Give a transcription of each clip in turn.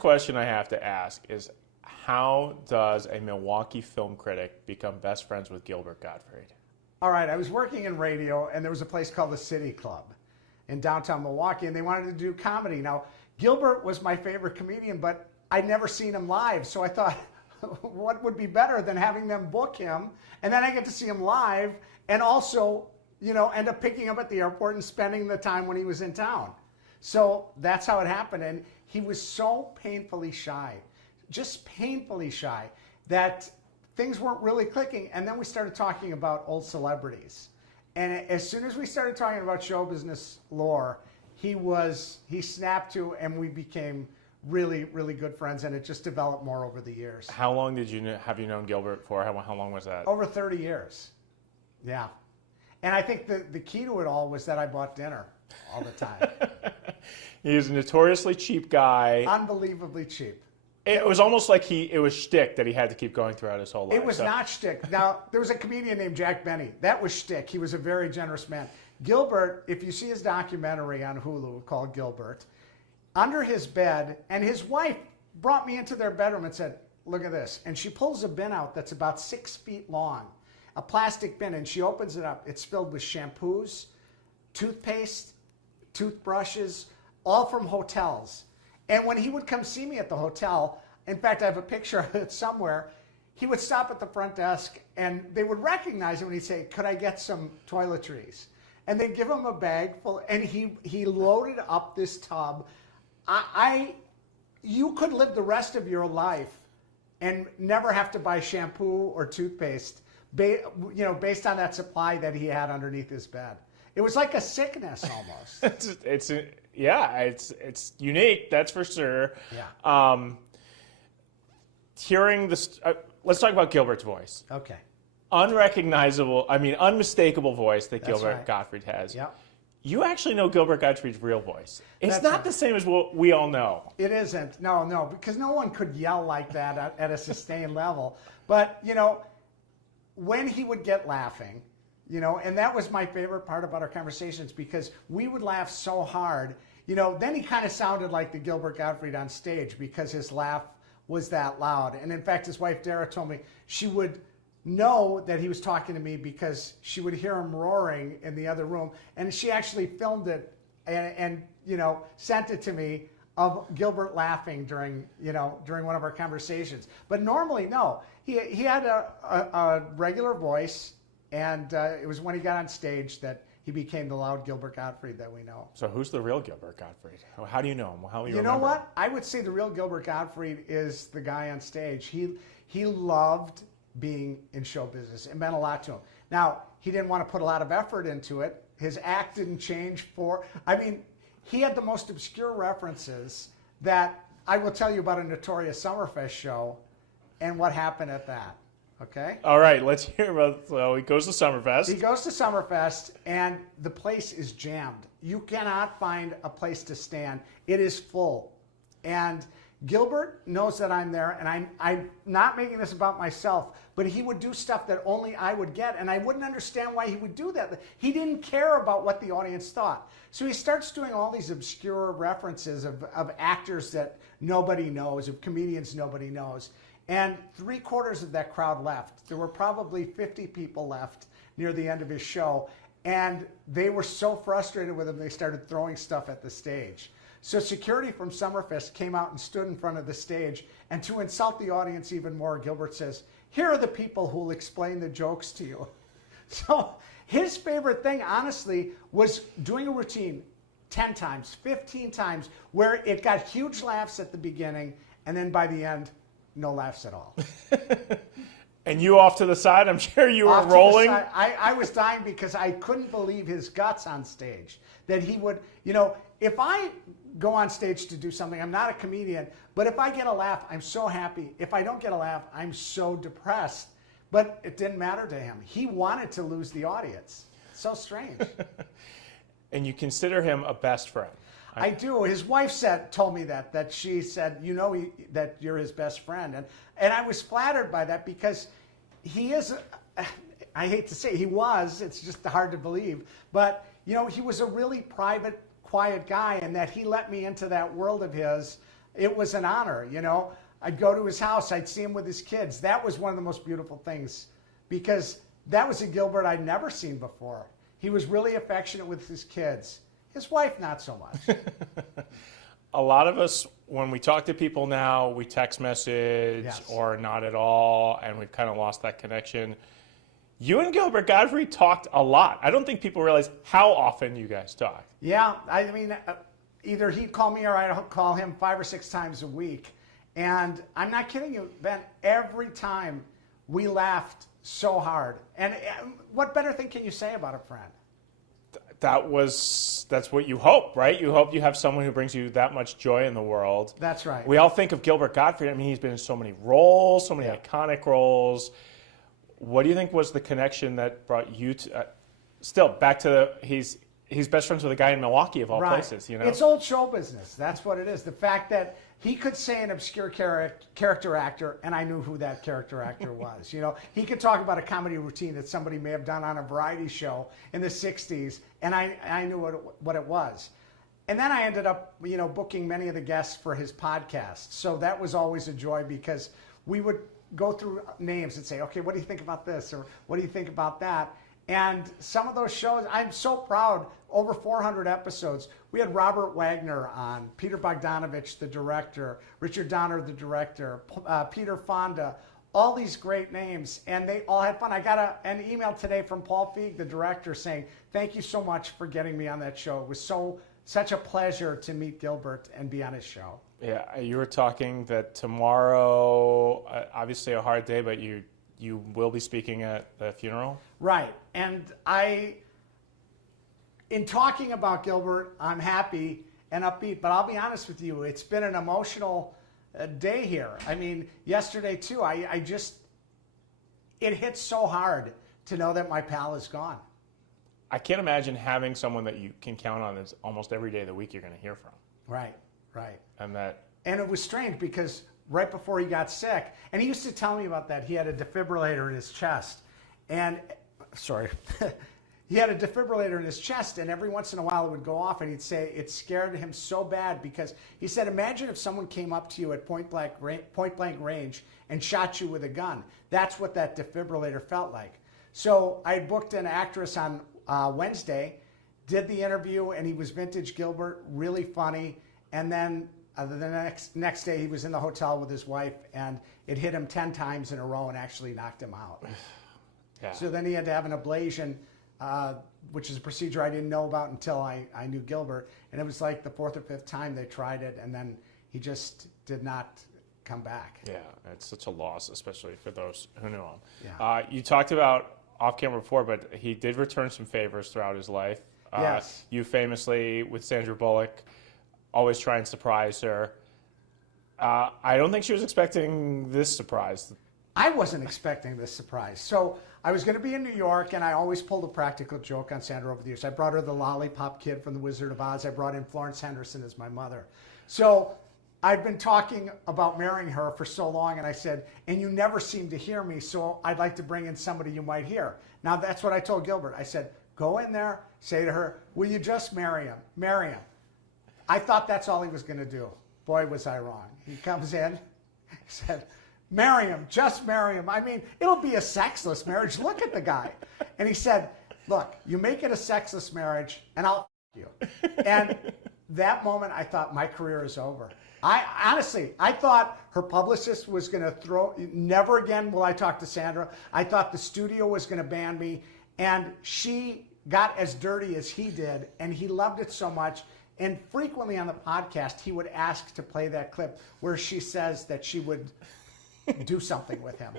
first question I have to ask is, how does a Milwaukee film critic become best friends with Gilbert Gottfried? All right, I was working in radio, and there was a place called the City Club in downtown Milwaukee, and they wanted to do comedy. Now, Gilbert was my favorite comedian, but I'd never seen him live, so I thought, what would be better than having them book him, and then I get to see him live, and also, you know, end up picking him up at the airport and spending the time when he was in town. So that's how it happened, and he was so painfully shy, just painfully shy, that things weren't really clicking. And then we started talking about old celebrities. And as soon as we started talking about show business lore, he snapped to, and we became really, really good friends, and it just developed more over the years. How long have you known Gilbert for? How long was that? Over 30 years. Yeah. And I think the key to it all was that I bought dinner all the time. He was a notoriously cheap guy. Unbelievably cheap. It was almost like it was shtick that he had to keep going throughout his whole life. It was not shtick. Now, there was a comedian named Jack Benny. That was shtick. He was a very generous man. Gilbert, if you see his documentary on Hulu called Gilbert, under his bed, and his wife brought me into their bedroom and said, look at this. And she pulls a bin out that's about 6 feet long, a plastic bin, and she opens it up. It's filled with shampoos, toothpaste, toothbrushes, all from hotels. And when he would come see me at the hotel, in fact, I have a picture of it somewhere, he would stop at the front desk, and they would recognize him, and he'd say, could I get some toiletries? And they'd give him a bag full, and he loaded up this tub. You could live the rest of your life and never have to buy shampoo or toothpaste, based on that supply that he had underneath his bed. It was like a sickness almost. It's unique, that's for sure. Yeah. Hearing this, let's talk about Gilbert's voice. Okay. Unmistakable voice that That's Gilbert right. Gottfried has. Yeah. You actually know Gilbert Gottfried's real voice. It's That's not right. the same as what we all know. It isn't. No, because no one could yell like that at a sustained level. But, you know, when he would get laughing, you know, and that was my favorite part about our conversations, because we would laugh so hard. You know, then he kind of sounded like the Gilbert Gottfried on stage because his laugh was that loud. And in fact, his wife Dara told me she would know that he was talking to me because she would hear him roaring in the other room, and she actually filmed it and you know, sent it to me of Gilbert laughing during one of our conversations. But normally, no, he had a regular voice, and it was when he got on stage that he became the loud Gilbert Gottfried that we know. So who's the real Gilbert Gottfried? How do you know him? How do you You remember know what? him? I would say the real Gilbert Gottfried is the guy on stage. He loved being in show business. It meant a lot to him. Now, he didn't want to put a lot of effort into it. His act didn't change he had the most obscure references that I will tell you about a notorious Summerfest show and what happened at that. Okay? All right, let's hear about. So he goes to Summerfest. He goes to Summerfest, and the place is jammed. You cannot find a place to stand. It is full. And Gilbert knows that I'm there, and I'm not making this about myself, but he would do stuff that only I would get, and I wouldn't understand why he would do that. He didn't care about what the audience thought. So he starts doing all these obscure references of actors that nobody knows, of comedians nobody knows. And 3/4 of that crowd left. There were probably 50 people left near the end of his show, and they were so frustrated with him, they started throwing stuff at the stage. So security from Summerfest came out and stood in front of the stage, and to insult the audience even more, Gilbert says, here are the people who will explain the jokes to you. So his favorite thing, honestly, was doing a routine 10 times, 15 times, where it got huge laughs at the beginning, and then by the end, no laughs at all. And you off to the side, I'm sure you were rolling. I was dying because I couldn't believe his guts on stage. That he would, you know, if I go on stage to do something, I'm not a comedian, but if I get a laugh, I'm so happy. If I don't get a laugh, I'm so depressed. But it didn't matter to him. He wanted to lose the audience. So strange. And you consider him a best friend. I do. His wife told me that she said, you know, that you're his best friend. And I was flattered by that because he is, I hate to say he was, it's just hard to believe, but, you know, he was a really private, quiet guy, and that he let me into that world of his It was an honor, you know. I'd go to his house. I'd see him with his kids. That was one of the most beautiful things because that was a Gilbert I'd never seen before. He was really affectionate with his kids. His wife, not so much. A lot of us, when we talk to people now, we text message or not at all, and we've kind of lost that connection. You and Gilbert Gottfried talked a lot. I don't think people realize how often you guys talk. Yeah, I mean, either he'd call me or I'd call him 5 or 6 times a week. And I'm not kidding you, Ben, every time we laughed so hard. And what better thing can you say about a friend? That's what you hope, right? You hope you have someone who brings you that much joy in the world. That's right. We all think of Gilbert Gottfried. I mean, he's been in so many roles, so many iconic roles. What do you think was the connection that brought you to, still back to he's best friends with a guy in Milwaukee of all places, you know? It's old show business. That's what it is. The fact that he could say an obscure character actor, and I knew who that character actor was. You know, he could talk about a comedy routine that somebody may have done on a variety show in the 60s, and I knew what it was. And then I ended up, you know, booking many of the guests for his podcast. So that was always a joy because we would go through names and say, okay, what do you think about this? Or what do you think about that? And some of those shows, I'm so proud, over 400 episodes. We had Robert Wagner on, Peter Bogdanovich, the director, Richard Donner, the director, Peter Fonda, all these great names, and they all had fun. I got an email today from Paul Feig, the director, saying, thank you so much for getting me on that show. It was such a pleasure to meet Gilbert and be on his show. Yeah, you were talking that tomorrow, obviously a hard day, but you will be speaking at the funeral? Right. And in talking about Gilbert, I'm happy and upbeat, but I'll be honest with you, it's been an emotional day here. I mean, yesterday too, it hits so hard to know that my pal is gone. I can't imagine having someone that you can count on that's almost every day of the week you're going to hear from. Right, right. And it was strange because right before he got sick, and he used to tell me about that, he had a defibrillator in his chest. And, sorry, he had a defibrillator in his chest, and every once in a while it would go off, and he'd say it scared him so bad because he said, imagine if someone came up to you at point blank range and shot you with a gun. That's what that defibrillator felt like. So I booked an actress on Wednesday, did the interview, and he was vintage Gilbert, really funny, and then the next day he was in the hotel with his wife, and it hit him 10 times in a row and actually knocked him out. Yeah. So then he had to have an ablation, which is a procedure I didn't know about until I knew Gilbert. And it was like the 4th or 5th time they tried it, and then he just did not come back. Yeah, it's such a loss, especially for those who knew him. Yeah. You talked about off camera before, but he did return some favors throughout his life. Yes. You famously, with Sandra Bullock, always try and surprise her. I don't think she was expecting this surprise. I wasn't expecting this surprise. So I was going to be in New York, and I always pulled a practical joke on Sandra over the years. I brought her the lollipop kid from The Wizard of Oz. I brought in Florence Henderson as my mother. So I've been talking about marrying her for so long, and I said, and you never seem to hear me, so I'd like to bring in somebody you might hear. Now, that's what I told Gilbert. I said, go in there, say to her, will you just marry him? Marry him. I thought that's all he was going to do. Boy, was I wrong. He comes in, he said, marry him, just marry him. I mean, it'll be a sexless marriage. Look at the guy. And he said, look, you make it a sexless marriage, and I'll you. And that moment, I thought, my career is over. Honestly, I thought her publicist was going to never again will I talk to Sandra. I thought the studio was going to ban me. And she got as dirty as he did, and he loved it so much. And frequently on the podcast, he would ask to play that clip where she says that she would do something with him.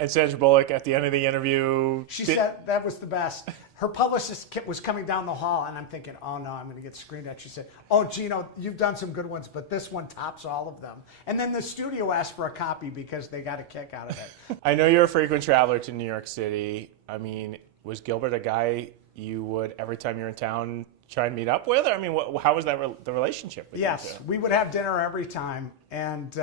And Sandra Bullock, at the end of the interview... She said that was the best. Her publicist was coming down the hall, and I'm thinking, oh, no, I'm going to get screamed at. She said, oh, Gino, you've done some good ones, but this one tops all of them. And then the studio asked for a copy because they got a kick out of it. I know you're a frequent traveler to New York City. I mean, was Gilbert a guy you would, every time you're in town, try and meet up with? I mean, how was that the relationship with you two? We would have dinner every time. And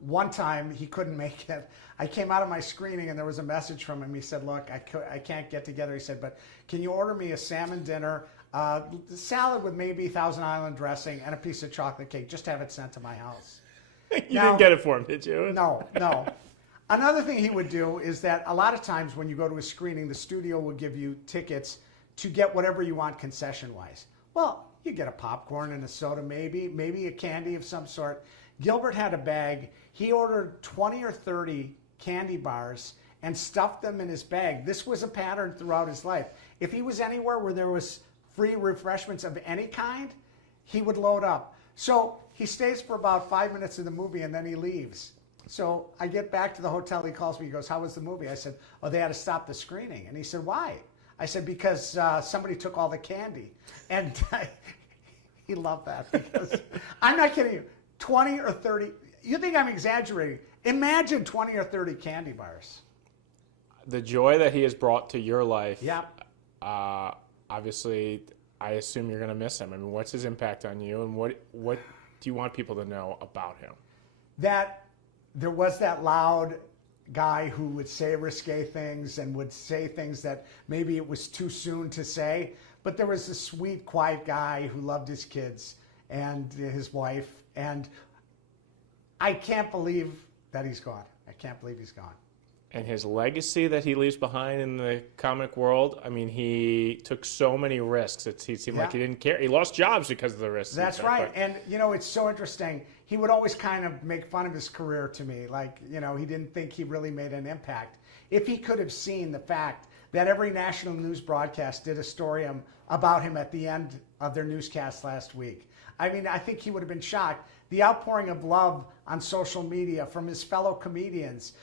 one time, he couldn't make it. I came out of my screening, and there was a message from him. He said, look, I can't get together. He said, but can you order me a salmon dinner? salad with maybe Thousand Island dressing and a piece of chocolate cake. Just have it sent to my house. You didn't get it for him, did you? No. Another thing he would do is that a lot of times when you go to a screening, the studio will give you tickets to get whatever you want concession-wise. Well, you get a popcorn and a soda maybe a candy of some sort. Gilbert had a bag. He ordered 20 or 30 candy bars and stuffed them in his bag. This was a pattern throughout his life. If he was anywhere where there was free refreshments of any kind, he would load up. So he stays for about 5 minutes of the movie and then he leaves. So I get back to the hotel, he calls me, he goes, how was the movie? I said, oh, they had to stop the screening. And he said, why? I said, because somebody took all the candy. And he loved that because, I'm not kidding you, 20 or 30, you think I'm exaggerating. Imagine 20 or 30 candy bars. The joy that he has brought to your life, Yeah. Obviously, I assume you're going to miss him. I mean, what's his impact on you, and what do you want people to know about him? That there was that loud guy who would say risque things and would say things that maybe it was too soon to say, but there was this sweet, quiet guy who loved his kids and his wife, and I can't believe that he's gone. I can't believe he's gone. And his legacy that he leaves behind in the comic world, I mean, he took so many risks. It seemed like he didn't care. He lost jobs because of the risks. That's right. And, it's so interesting. He would always kind of make fun of his career to me. Like, he didn't think he really made an impact. If he could have seen the fact that every national news broadcast did a story about him at the end of their newscast last week, I mean, I think he would have been shocked. The outpouring of love on social media from his fellow comedians.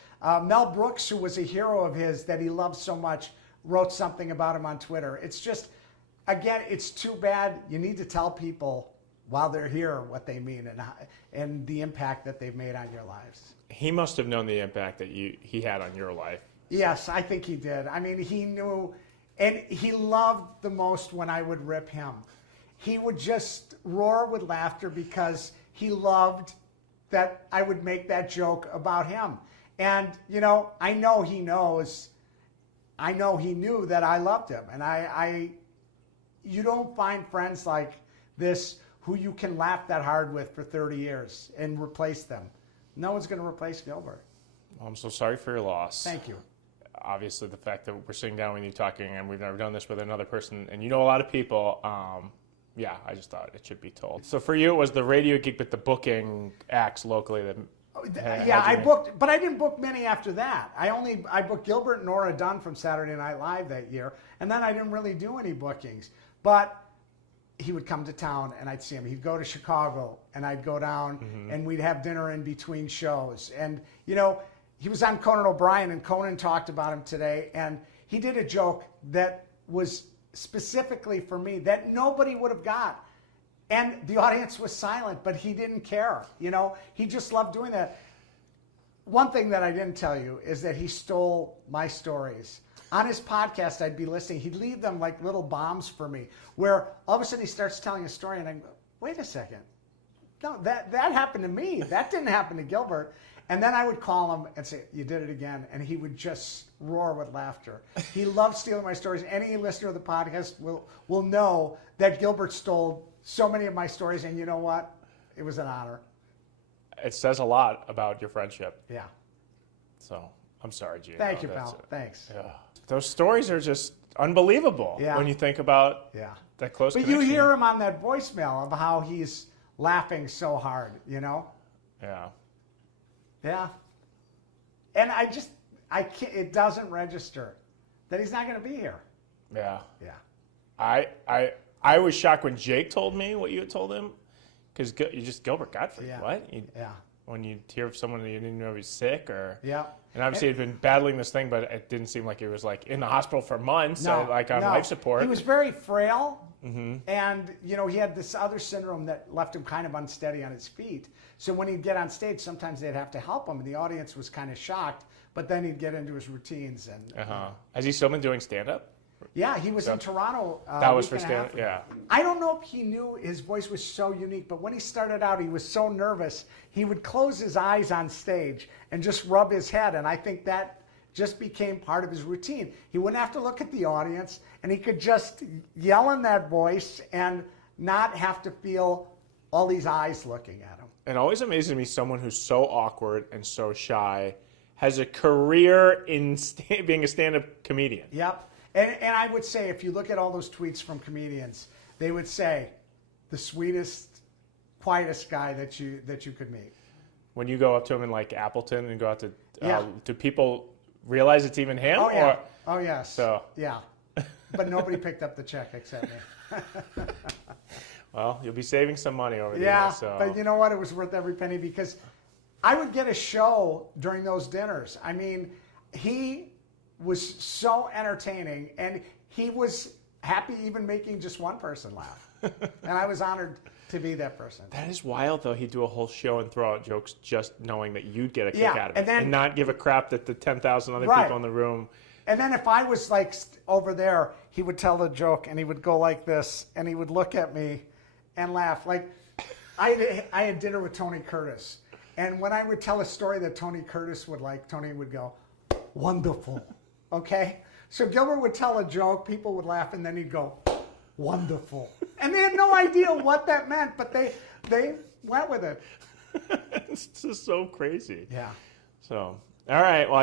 Mel Brooks, who was a hero of his that he loved so much, wrote something about him on Twitter. It's just, again, it's too bad. You need to tell people while they're here what they mean and the impact that they've made on your lives. He must have known the impact that he had on your life. Yes, I think he did. I mean, he knew, and he loved the most when I would rip him. He would just roar with laughter because he loved that I would make that joke about him. And, I know he knows, I know he knew that I loved him. And you don't find friends like this who you can laugh that hard with for 30 years and replace them. No one's going to replace Gilbert. Well, I'm so sorry for your loss. Thank you. Obviously, the fact that we're sitting down with you talking, and we've never done this with another person, and you know a lot of people, I just thought it should be told. So for you, it was the radio gig, but the booking acts locally that... I booked, but I didn't book many after that. I booked Gilbert and Nora Dunn from Saturday Night Live that year, and then I didn't really do any bookings. But he would come to town, and I'd see him. He'd go to Chicago, and I'd go down, and we'd have dinner in between shows. And, he was on Conan O'Brien, and Conan talked about him today, and he did a joke that was specifically for me that nobody would have got. And the audience was silent, but he didn't care. He just loved doing that. One thing that I didn't tell you is that he stole my stories. On his podcast, I'd be listening. He'd leave them like little bombs for me, where all of a sudden he starts telling a story, and I go, wait a second. No, that happened to me. That didn't happen to Gilbert. And then I would call him and say, you did it again. And he would just roar with laughter. He loved stealing my stories. Any listener of the podcast will know that Gilbert stole so many of my stories, and you know what? It was an honor. It says a lot about your friendship. Yeah. So, I'm sorry, Gino. Thank you, pal. Thanks. Yeah. Those stories are just unbelievable when you think about that close connection. But you hear him on that voicemail of how he's laughing so hard, Yeah. Yeah. And I can't, it doesn't register that he's not going to be here. Yeah. Yeah. I was shocked when Jake told me what you had told him, because you just Gilbert Gottfried. Yeah. What? When you hear of someone that you didn't know was sick, or and obviously he'd been battling this thing, but it didn't seem like he was like in the hospital for months, on life support. He was very frail, and he had this other syndrome that left him kind of unsteady on his feet. So when he'd get on stage, sometimes they'd have to help him, and the audience was kind of shocked. But then he'd get into his routines and. Has he still been doing stand-up? Yeah, he was in Toronto. That was for stand-up. Yeah. I don't know if he knew his voice was so unique, but when he started out, he was so nervous. He would close his eyes on stage and just rub his head, and I think that just became part of his routine. He wouldn't have to look at the audience, and he could just yell in that voice and not have to feel all these eyes looking at him. It always amazes me someone who's so awkward and so shy has a career in being a stand-up comedian. Yep. And I would say, if you look at all those tweets from comedians, they would say, the sweetest, quietest guy that you could meet. When you go up to him in like Appleton and go out to, do people realize it's even him? Oh, yeah. Or? Oh, yes. So. Yeah. But nobody picked up the check except me. Well, you'll be saving some money over there. Yeah, So. but you know what? It was worth every penny because I would get a show during those dinners. I mean, he was so entertaining, and he was happy even making just one person laugh. And I was honored to be that person. That is wild, though. He'd do a whole show and throw out jokes just knowing that you'd get a kick out of it. And not give a crap that the 10,000 other people in the room. And then if I was like over there, he would tell the joke, and he would go like this, and he would look at me and laugh. Like, I had dinner with Tony Curtis. And when I would tell a story that Tony Curtis would like, Tony would go, wonderful. Okay? So Gilbert would tell a joke, people would laugh, and then he'd go, wonderful. And they had no idea what that meant, but they went with it. It's just so crazy. Yeah. So, all right. Well,